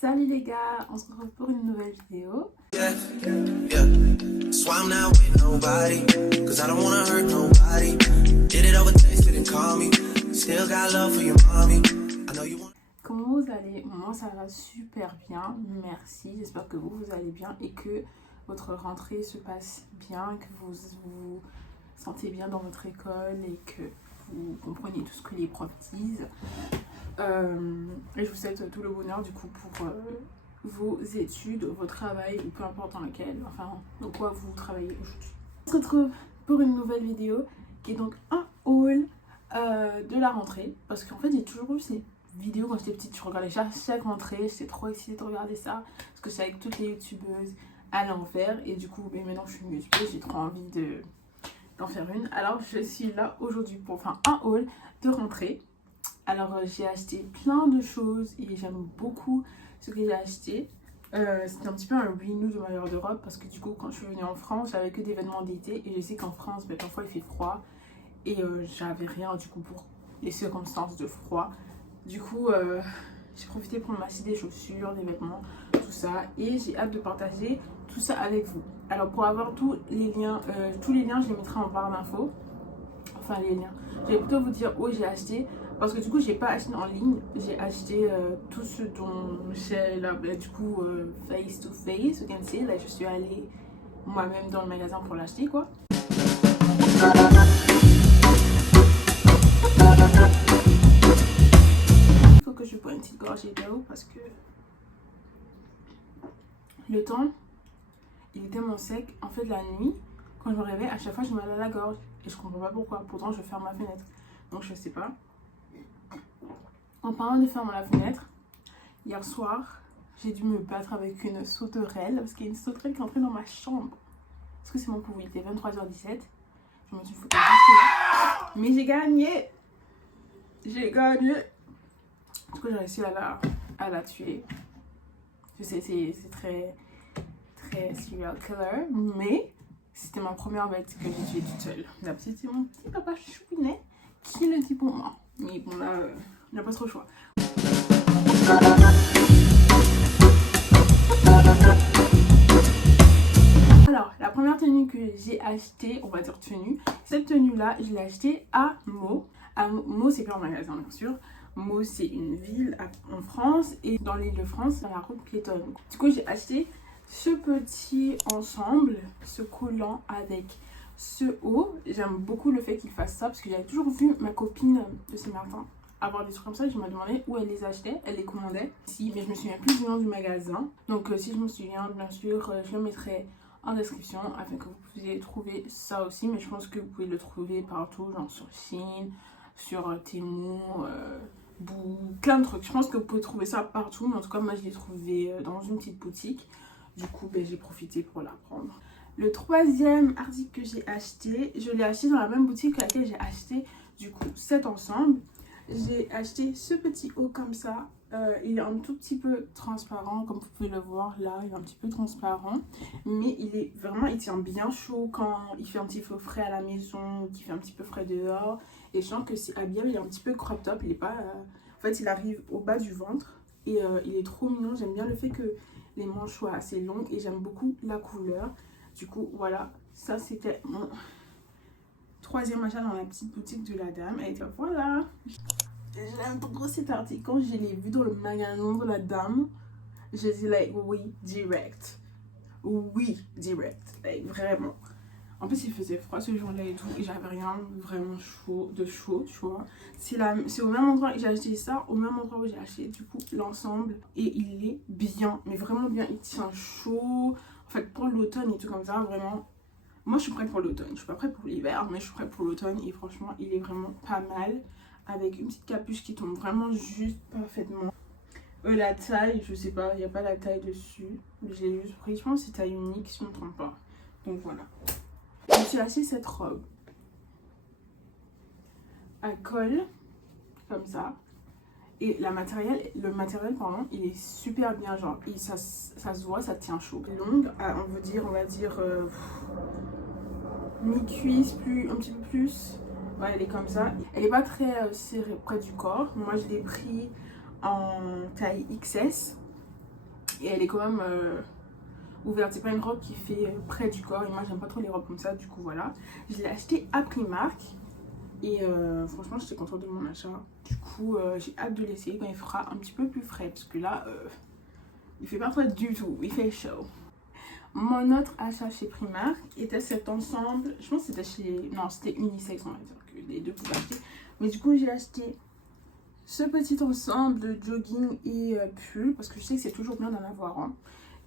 Salut les gars, on se retrouve pour une nouvelle vidéo. Comment vous allez? Moi ça va super bien, merci. J'espère que vous allez bien et que votre rentrée se passe bien, que vous vous sentez bien dans votre école et que vous comprenez tout ce que les profs disent. Et je vous souhaite tout le bonheur du coup pour vos études, vos travail ou peu importe dans lequel, enfin dans quoi vous travaillez aujourd'hui. On se retrouve pour une nouvelle vidéo qui est donc un haul de la rentrée, parce qu'en fait j'ai toujours eu ces vidéos quand j'étais petite, je regardais chaque rentrée, j'étais trop excitée de regarder ça parce que c'est avec toutes les youtubeuses à l'enfer et du coup maintenant que je suis une youtubeuse j'ai trop envie d'en faire une. Alors je suis là aujourd'hui pour faire un haul de rentrée. Alors j'ai acheté plein de choses et j'aime beaucoup ce que j'ai acheté. C'était un petit peu un renew de ma garde-robe parce que du coup quand je suis venue en France j'avais que des vêtements d'été et je sais qu'en France parfois il fait froid et j'avais rien du coup pour les circonstances de froid. Du coup j'ai profité pour m'acheter des chaussures, des vêtements, tout ça et j'ai hâte de partager tout ça avec vous. Alors pour avoir tous les liens je les mettrai en barre d'infos. Enfin les liens. Je vais plutôt vous dire où j'ai acheté. Parce que du coup j'ai pas acheté en ligne, j'ai acheté tout ce dont j'ai là, du coup face to face, vous can see, là je suis allée moi-même dans le magasin pour l'acheter quoi. Il faut que je prenne une petite gorgée d'eau parce que le temps il est tellement sec. En fait la nuit, quand je me réveille, à chaque fois j'ai mal à la gorge et je comprends pas pourquoi, pourtant je ferme ma fenêtre. Donc je sais pas. En parlant de fermer la fenêtre, hier soir, j'ai dû me battre avec une sauterelle parce qu'il y a une sauterelle qui est entrée dans ma chambre. Parce que c'est mon pouvoir, il était 23h17. Je me suis foutue là. Mais j'ai gagné! J'ai gagné! Du coup, j'ai réussi à la tuer. Je sais, c'est très serial killer, mais c'était ma première bête que j'ai tuée toute seule. D'habitude, c'est mon petit papa chouinet qui le dit pour moi. Mais bon, là, il n'a pas trop le choix. Alors, la première tenue que j'ai achetée, on va dire tenue, cette tenue-là, je l'ai achetée à Meaux. Meaux, c'est pas un magasin, bien sûr. Meaux, c'est une ville en France et dans l'île de France, dans la route piétonne. Du coup, j'ai acheté ce petit ensemble, ce collant avec ce haut. J'aime beaucoup le fait qu'il fasse ça parce que j'avais toujours vu ma copine de Saint-Martin avoir des trucs comme ça. Je me demandais où elle les achetait, elle les commandait. Si, mais je me souviens plus du nom du magasin. Donc si je me souviens, bien sûr, je le mettrai en description afin que vous puissiez trouver ça aussi. Mais je pense que vous pouvez le trouver partout, genre sur Shein, sur Temu, Boo, plein de trucs. Je pense que vous pouvez trouver ça partout. Mais en tout cas, moi je l'ai trouvé dans une petite boutique. Du coup, j'ai profité pour la prendre. Le troisième article que j'ai acheté, je l'ai acheté dans la même boutique que laquelle j'ai acheté du coup cet ensemble. J'ai acheté ce petit haut comme ça. Il est un tout petit peu transparent, comme vous pouvez le voir là, il est un petit peu transparent. Mais il est vraiment, il tient bien chaud quand il fait un petit peu frais à la maison, qu'il fait un petit peu frais dehors. Et je sens que c'est habillable, il est un petit peu crop top, il est pas... En fait, il arrive au bas du ventre et il est trop mignon. J'aime bien le fait que les manches soient assez longues et j'aime beaucoup la couleur. Du coup, voilà, ça c'était mon troisième achat dans la petite boutique de la dame. Et voilà, j'aime trop cet article. Quand je l'ai vu dans le magasin de la dame, je dis like oui, direct. Oui, direct. Like, vraiment. En plus, il faisait froid ce jour-là et tout. Et j'avais rien vraiment chaud, tu vois. C'est au même endroit que j'ai acheté ça, au même endroit où j'ai acheté du coup l'ensemble. Et il est bien, mais vraiment bien. Il tient chaud. En fait, pour l'automne et tout comme ça, vraiment. Moi, je suis prête pour l'automne. Je suis pas prête pour l'hiver, mais je suis prête pour l'automne. Et franchement, il est vraiment pas mal. Avec une petite capuche qui tombe vraiment juste parfaitement. La taille, je sais pas, il n'y a pas la taille dessus. Je l'ai juste pris. Je pense que c'est taille unique si on ne me trompe pas. Donc voilà. Je me suis acheté cette robe. Elle colle comme ça. Et le matériel, pardon, il est super bien, genre, et ça se voit, ça tient chaud. Longue, on va dire mi-cuisse, un petit peu plus. Ouais, elle est comme ça. Elle est pas très serrée près du corps. Moi, je l'ai pris en taille XS. Et elle est quand même ouverte. C'est pas une robe qui fait près du corps. Et moi, j'aime pas trop les robes comme ça. Du coup, voilà. Je l'ai acheté à Primark. Et franchement, j'étais contente de mon achat. Du coup, j'ai hâte de l'essayer quand il fera un petit peu plus frais. Parce que là, il fait pas frais du tout. Il fait chaud. Mon autre achat chez Primark était cet ensemble. Je pense que c'était chez... Non, c'était unisex, on va dire. Que les deux pouvaient acheter. Mais du coup, j'ai acheté ce petit ensemble de jogging et pull. Parce que je sais que c'est toujours bien d'en avoir un.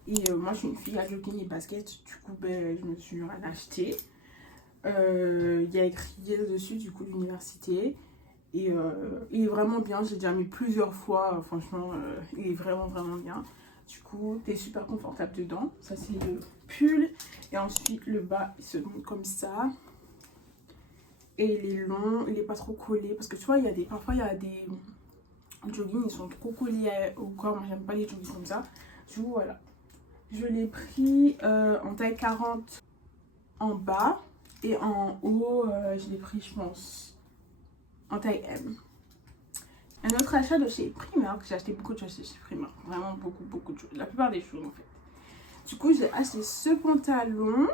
Et moi, je suis une fille à jogging et basket. Du coup, ben, je me suis rien acheté. Il y a écrit dessus du coup l'université et il est vraiment bien, j'ai déjà mis plusieurs fois, franchement il est vraiment bien. Du coup t'es super confortable dedans. Ça c'est le pull et ensuite le bas il se monte comme ça et il est long, il est pas trop collé parce que tu vois parfois il y a des joggings, ils sont trop collés au corps. Moi j'aime pas les joggings comme ça. Du coup voilà, je l'ai pris en taille 40 en bas. Et en haut, je l'ai pris, je pense, en taille M. Un autre achat de chez Primark. J'ai acheté beaucoup de choses chez Primark. Vraiment beaucoup de choses. La plupart des choses, en fait. Du coup, j'ai acheté ce pantalon.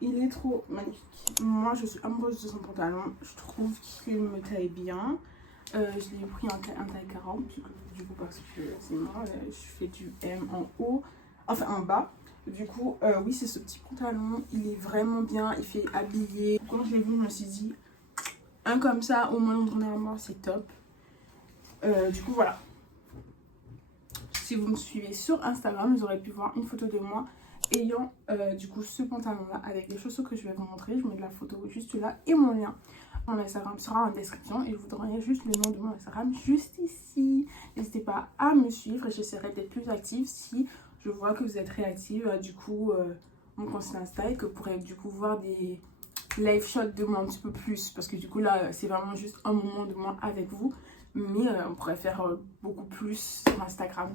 Il est trop magnifique. Moi, je suis amoureuse de son pantalon. Je trouve qu'il me taille bien. Je l'ai pris en taille 40. Du coup, parce que c'est moi, je fais du M en haut. Enfin, en bas. Du coup, oui, c'est ce petit pantalon. Il est vraiment bien. Il fait habillé. Quand je l'ai vu, je me suis dit, un comme ça, au moins une journée à moi, c'est top. Du coup, voilà. Si vous me suivez sur Instagram, vous aurez pu voir une photo de moi ayant du coup ce pantalon là avec les chaussures que je vais vous montrer. Je mets de la photo juste là et mon lien. Mon Instagram sera en description et je vous donnerai juste le nom de mon Instagram juste ici. N'hésitez pas à me suivre et j'essaierai d'être plus active si je vois que vous êtes réactive. Du coup, mon compte Insta et que vous pourrez du coup voir des live shots de moi un petit peu plus. Parce que du coup là, c'est vraiment juste un moment de moi avec vous. Mais on pourrait faire beaucoup plus sur Instagram.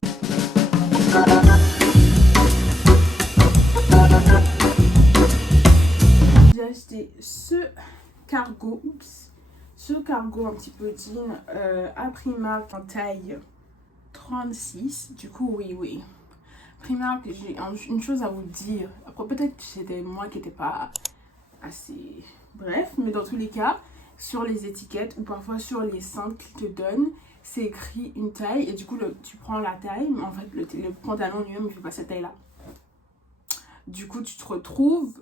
J'ai acheté ce cargo, un petit peu jean à Primark en taille 36. Du coup, oui. Primark, j'ai une chose à vous dire. Après, peut-être que c'était moi qui n'étais pas assez... Bref, mais dans tous les cas, sur les étiquettes ou parfois sur les cintres qu'ils te donnent, c'est écrit une taille et du coup, tu prends la taille, mais en fait, le pantalon lui-même, il ne fait pas cette taille-là. Du coup, tu te retrouves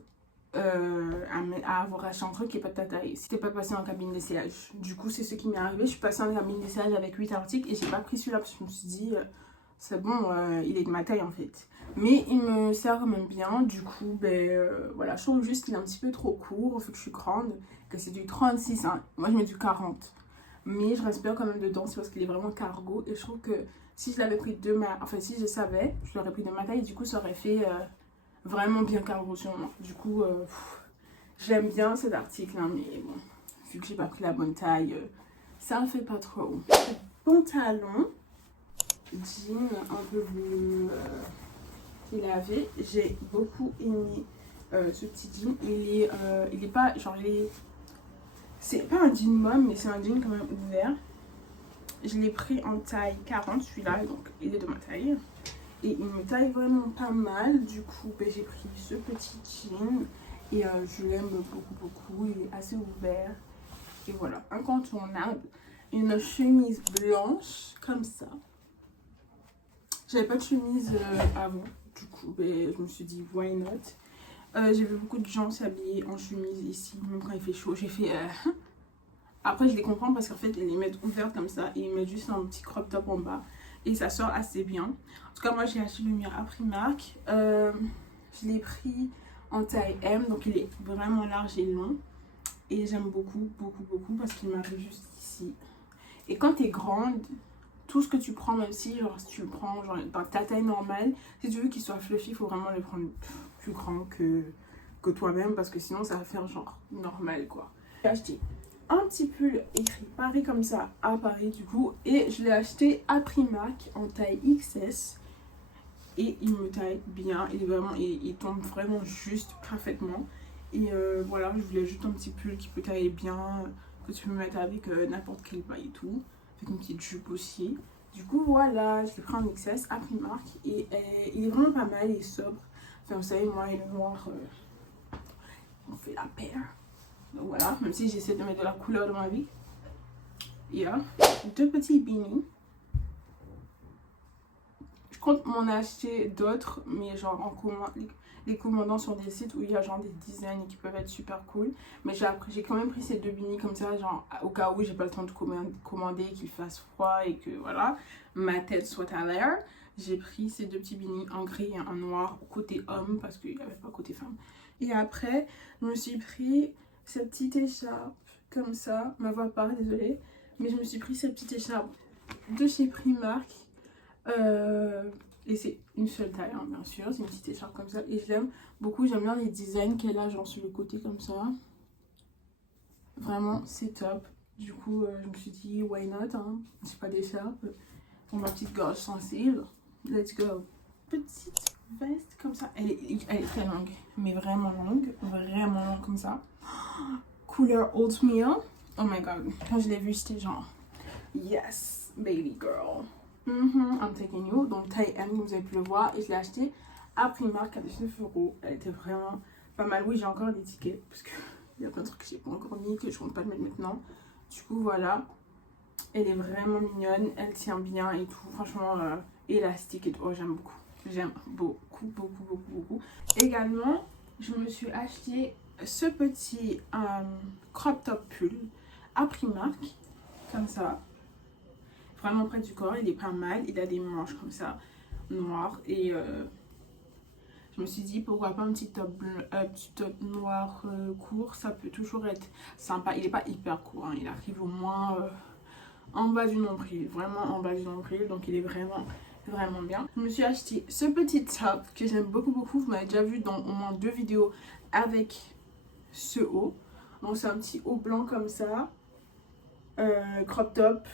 à avoir acheté un truc qui n'est pas de ta taille. Si t'es pas passé en cabine d'essayage. Du coup, c'est ce qui m'est arrivé. Je suis passée en cabine d'essayage avec 8 articles et j'ai pas pris celui-là parce que je me suis dit, c'est bon, il est de ma taille en fait. Mais il me sert quand même bien. Du coup, voilà, je trouve juste qu'il est un petit peu trop court, vu que je suis grande, que c'est du 36. Hein. Moi, je mets du 40. Mais je respire quand même dedans, c'est parce qu'il est vraiment cargo. Et je trouve que si je l'avais pris de ma... Enfin, si je savais, je l'aurais pris de ma taille. Et du coup, ça aurait fait vraiment bien cargo sur moi. Du coup, j'aime bien cet article. Hein, mais bon, vu que j'ai pas pris la bonne taille, ça ne fait pas trop. Pantalon, jean un peu bleu qu'il avait. J'ai beaucoup aimé ce petit jean. Il est pas... Genre, c'est pas un jean mom, mais c'est un jean quand même ouvert. Je l'ai pris en taille 40, celui-là, donc il est de ma taille. Et il me taille vraiment pas mal. Du coup, j'ai pris ce petit jean. Et je l'aime beaucoup. Il est assez ouvert. Et voilà, incontournable. Une chemise blanche, comme ça. J'avais pas de chemise avant. Du coup, je me suis dit, why not? J'ai vu beaucoup de gens s'habiller en chemise ici, même quand il fait chaud. J'ai fait... Après, je les comprends parce qu'en fait, ils les mettent ouvertes comme ça. Et ils mettent juste un petit crop top en bas. Et ça sort assez bien. En tout cas, moi, j'ai acheté le mien à Primark. Je l'ai pris en taille M. Donc, il est vraiment large et long. Et j'aime beaucoup parce qu'il m'arrive juste ici. Et quand tu es grande, tout ce que tu prends, même si genre, si tu le prends genre, dans ta taille normale, si tu veux qu'il soit fluffy, il faut vraiment le prendre plus grand que toi-même. Parce que sinon, ça va faire genre normal, quoi. J'ai acheté un petit pull écrit Paris comme ça à Paris du coup, et je l'ai acheté à Primark en taille XS et il me taille bien. Il est vraiment, il tombe vraiment juste parfaitement. Et voilà, je voulais juste un petit pull qui peut tailler bien, que tu peux mettre avec n'importe quel bas et tout, avec une petite jupe aussi. Du coup voilà, je l'ai pris en XS à Primark et il est vraiment pas mal, il est sobre. Enfin vous savez moi et le noir, on fait la paire. Donc voilà, même si j'essaie de mettre de la couleur dans ma vie. Il y a 2 petits beanies. Je compte m'en acheter d'autres, mais genre en les commandant sur des sites où il y a genre des designs qui peuvent être super cool. Mais j'ai quand même pris ces 2 beanies comme ça, genre au cas où j'ai pas le temps de commander, qu'il fasse froid et que voilà, ma tête soit à l'air. J'ai pris ces 2 petits beanies en gris et en noir côté homme parce qu'il n'y avait pas côté femme. Et après, je me suis pris cette petite écharpe comme ça, ma voix part, désolée. Mais je me suis pris cette petite écharpe de chez Primark. Et c'est une seule taille, hein, bien sûr. C'est une petite écharpe comme ça. Et je l'aime beaucoup. J'aime bien les designs qu'elle a, genre sur le côté comme ça. Vraiment, c'est top. Du coup, je me suis dit, why not, hein? J'ai pas d'écharpe pour ma petite gorge sensible. Let's go. Petite veste comme ça. Elle est très longue, mais vraiment longue. Vraiment longue comme ça. Couleur oatmeal. Oh my god. Quand je l'ai vue, j'étais genre, yes, baby girl. I'm taking you. Donc taille M, vous avez pu le voir. Et je l'ai acheté à Primark à 19 €. Elle était vraiment pas mal. Oui, j'ai encore des tickets parce qu'il y a plein de trucs que j'ai pas encore mis, que je compte pas le mettre maintenant. Du coup, voilà. Elle est vraiment mignonne. Elle tient bien et tout. Franchement, élastique et tout. Oh, j'aime beaucoup. J'aime beaucoup, beaucoup, beaucoup, beaucoup. Également, je me suis acheté ce petit crop top pull à Primark. Comme ça. Vraiment près du corps, il est pas mal. Il a des manches comme ça, noires. Et je me suis dit, pourquoi pas un petit top noir court. Ça peut toujours être sympa. Il est pas hyper court, hein. Il arrive au moins en bas du nombril. Vraiment en bas du nombril. Donc il est vraiment, vraiment bien. Je me suis acheté ce petit top que j'aime beaucoup, beaucoup. Vous m'avez déjà vu dans au moins 2 vidéos avec ce haut. Donc c'est un petit haut blanc comme ça. Crop top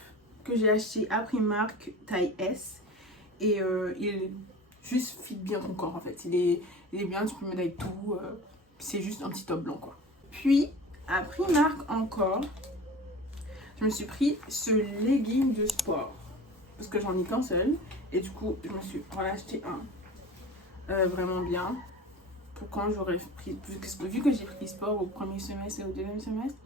que j'ai acheté à Primark taille S et il juste fit bien ton corps en fait, il est bien, tu peux mettre avec tout, c'est juste un petit top blanc quoi. Puis à Primark encore, je me suis pris ce legging de sport parce que j'en ai qu'un seul et du coup je me suis acheté un vraiment bien pour quand j'aurais pris, vu que j'ai pris sport au premier semestre et au deuxième semestre,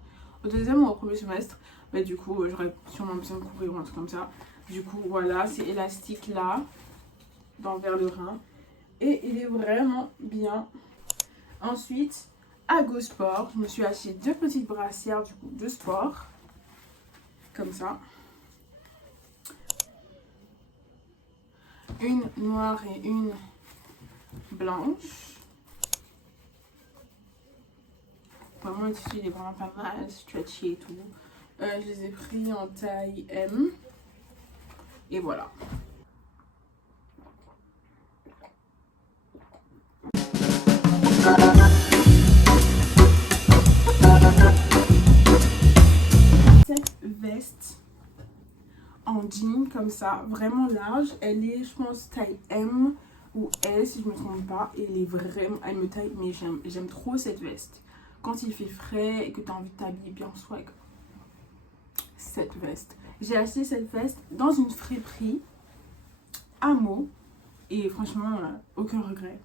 au deuxième ou au premier semestre, bah du coup j'aurais sûrement besoin de courir ou un truc comme ça. Du coup voilà, c'est élastique là, vers le rein. Et il est vraiment bien. Ensuite, à Go Sport, je me suis acheté 2 petites brassières du coup de sport. Comme ça. Une noire et une blanche. Vraiment le tissu il est vraiment pas mal, stretchy et tout. Je les ai pris en taille M. Et voilà. Cette veste en jean comme ça, vraiment large. Elle est, je pense, taille M ou L si je me trompe pas. Et elle est vraiment, elle me taille, mais j'aime trop cette veste. Quand il fait frais et que tu as envie de t'habiller bien swag, cette veste. J'ai acheté cette veste dans une friperie à Meaux et franchement, aucun regret.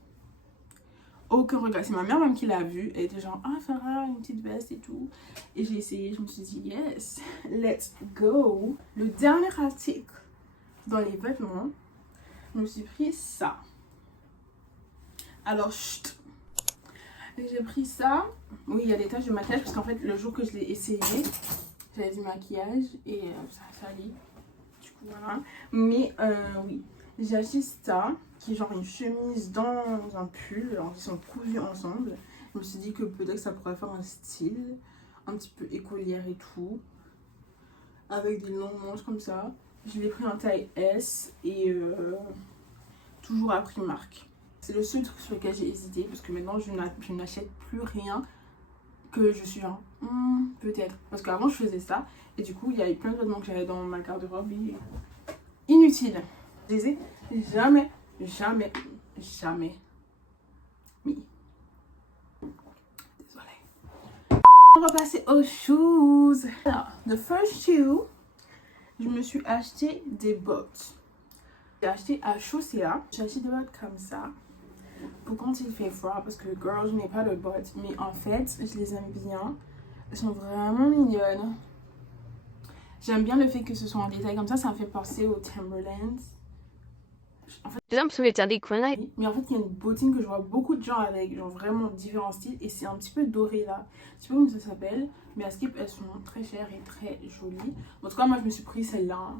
Aucun regret. C'est ma mère même qui l'a vue. Elle était genre, ah Farah, une petite veste et tout. Et j'ai essayé, je me suis dit, yes, let's go. Le dernier article dans les vêtements, je me suis pris ça. Alors, chut. J'ai pris ça. Oui, il y a des taches de maquillage parce qu'en fait, le jour que je l'ai essayé, j'avais du maquillage et ça a sali. Du coup, voilà. Mais oui, j'ai acheté ça, qui est genre une chemise dans un pull. Alors, ils sont cousus ensemble. Je me suis dit que peut-être ça pourrait faire un style un petit peu écolière et tout. Avec des longues manches comme ça. Je l'ai pris en taille S et toujours à Primark. C'est le seul truc sur lequel j'ai hésité parce que maintenant je n'achète plus rien que je suis genre peut-être. Parce qu'avant je faisais ça et du coup il y avait plein de vêtements que j'avais dans ma garde-robe et inutile. Je les ai jamais mis. Désolée. On va passer aux shoes. Alors, the first shoe, je me suis acheté des bottes. J'ai acheté à Chaussea. J'ai acheté des bottes comme ça pour quand il fait froid parce que girl, je n'ai pas de bottes. Mais en fait, je les aime bien. Elles sont vraiment mignonnes. J'aime bien le fait que ce soit en détail comme ça me fait penser aux Timberlands. En fait, mais en fait, il y a une bottine que je vois beaucoup de gens avec, genre vraiment différents styles, et c'est un petit peu doré là. Je sais pas comment ça s'appelle, mais à Skip, elles sont très chères et très jolies. En tout cas, moi je me suis pris celle-là.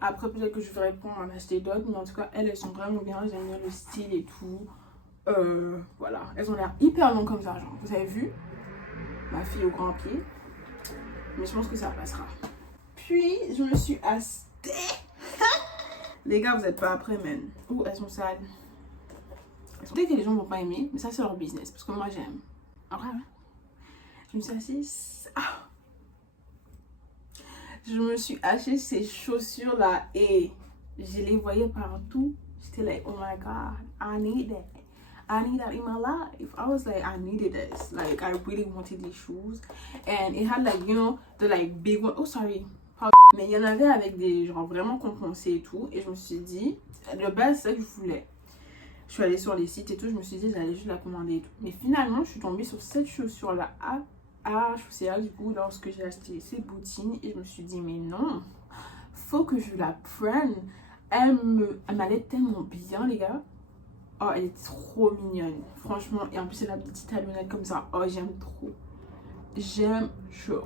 Après, peut-être que je vais répondre à en acheter d'autres, mais en tout cas, elles sont vraiment bien. J'aime bien le style et tout. Voilà, elles ont l'air hyper longues comme ça, genre, vous avez vu ma fille au grand pied, mais je pense que ça passera. Puis, je me suis achetée. Les gars, vous êtes pas après, man. Ouh, elles sont sales. Peut-être que les gens vont pas aimer, mais ça, c'est leur business. Parce que moi, j'aime. Après, je me suis assise. Ah. Je me suis acheté ces chaussures-là et je les voyais partout. J'étais like, oh my god, I need that. I need that in my life. I was like, I needed this. Like, I really wanted these shoes. And it had like, you know, the like big one. Oh, sorry. Mais il y en avait avec des genre vraiment compensés et tout. Et je me suis dit, de base, c'est ça que je voulais. Je suis allée sur les sites et tout. Je me suis dit, j'allais juste la commander et tout. Mais finalement, je suis tombée sur cette chaussure-là à Chaussea, du coup, lorsque j'ai acheté ces bottines. Et je me suis dit, mais non, faut que je la prenne. Elle m'allait tellement bien, les gars. Oh, elle est trop mignonne. Franchement, et en plus, elle a une petite talonnette comme ça. Oh, j'aime trop. J'aime chaud.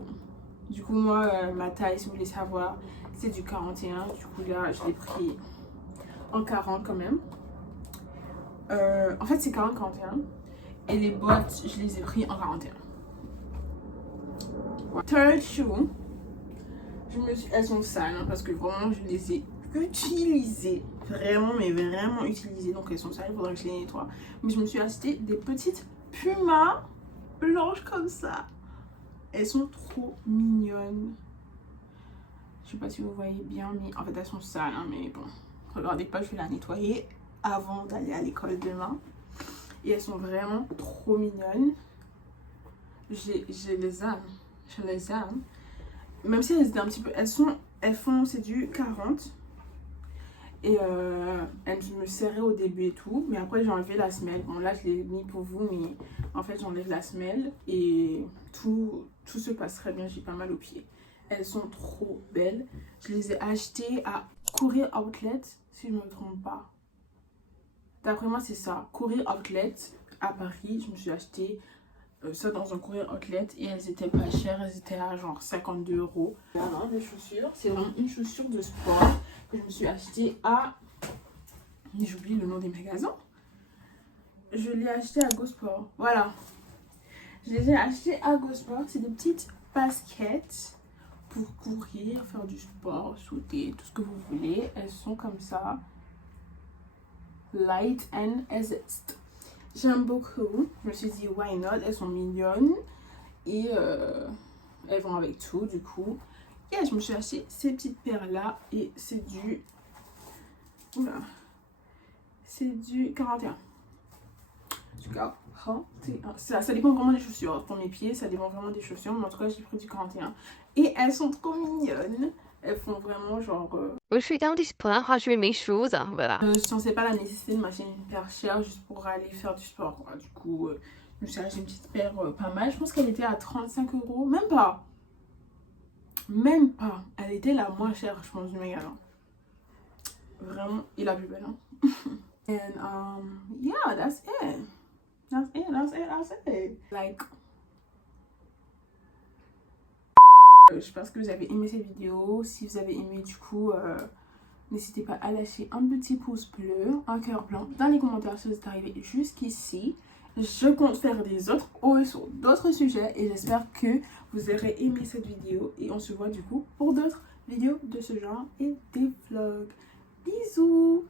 Du coup, moi, ma taille, si vous voulez savoir, c'est du 41. Du coup, là, je l'ai pris en 40 quand même. En fait, c'est 40-41. Et les bottes, je les ai pris en 41. Third shoe. Elles sont sales, hein, parce que vraiment, je les ai utilisées. Vraiment, mais vraiment utilisées. Donc, elles sont sales, il faudrait que je les nettoie. Mais je me suis acheté des petites Puma blanches comme ça. Elles sont trop mignonnes. Je sais pas si vous voyez bien, mais en fait elles sont sales, hein, mais bon. Regardez pas, je vais la nettoyer avant d'aller à l'école demain. Et elles sont vraiment trop mignonnes. Je les aime. Je les aime. Même si elles étaient un petit peu... c'est du 40. Et elles me serraient au début et tout. Mais après j'ai enlevé la semelle. Bon là je l'ai mis pour vous, mais en fait j'enlève la semelle. Et tout se passe très bien. J'ai pas mal aux pieds. Elles sont trop belles. Je les ai achetées à Courier Outlet, si je ne me trompe pas. D'après moi c'est ça. Courier Outlet à Paris. Je me suis acheté ça dans un Courier Outlet. Et elles étaient pas chères. Elles étaient à genre 52 €. Voilà, des chaussures. C'est vraiment une chaussure de sport que je me suis acheté à... J'oublie le nom des magasins. Je l'ai acheté à Gosport. Voilà. Je les ai achetés à Gosport. C'est des petites baskets pour courir, faire du sport, sauter, tout ce que vous voulez. Elles sont comme ça. Light and Assist. J'aime beaucoup. Je me suis dit, why not? Elles sont mignonnes. Et elles vont avec tout, du coup. Et je me suis acheté ces petites paires-là. Et c'est du... Oula. C'est du 41. Du 41. Ça dépend vraiment des chaussures. Pour mes pieds, ça dépend vraiment des chaussures. Mais en tout cas, j'ai pris du 41. Et elles sont trop mignonnes. Elles font vraiment genre... Je suis dans l'esprit, je vais mes choses. Voilà. Je ne sentais pas la nécessité de m'acheter une paire chère juste pour aller faire du sport, quoi. Du coup, je me suis acheté une petite paire pas mal. Je pense qu'elle était à 35 €. Même pas. Même pas. Elle était la moins chère, je pense, du magasin. Vraiment, et la plus belle. Hein. And yeah, that's it. That's it. Like... J'espère que vous avez aimé cette vidéo. Si vous avez aimé, du coup, n'hésitez pas à lâcher un petit pouce bleu, un cœur blanc dans les commentaires si vous êtes arrivé jusqu'ici. Je compte faire des autres sur d'autres sujets et j'espère que vous aurez aimé cette vidéo. Et on se voit du coup pour d'autres vidéos de ce genre et des vlogs. Bisous!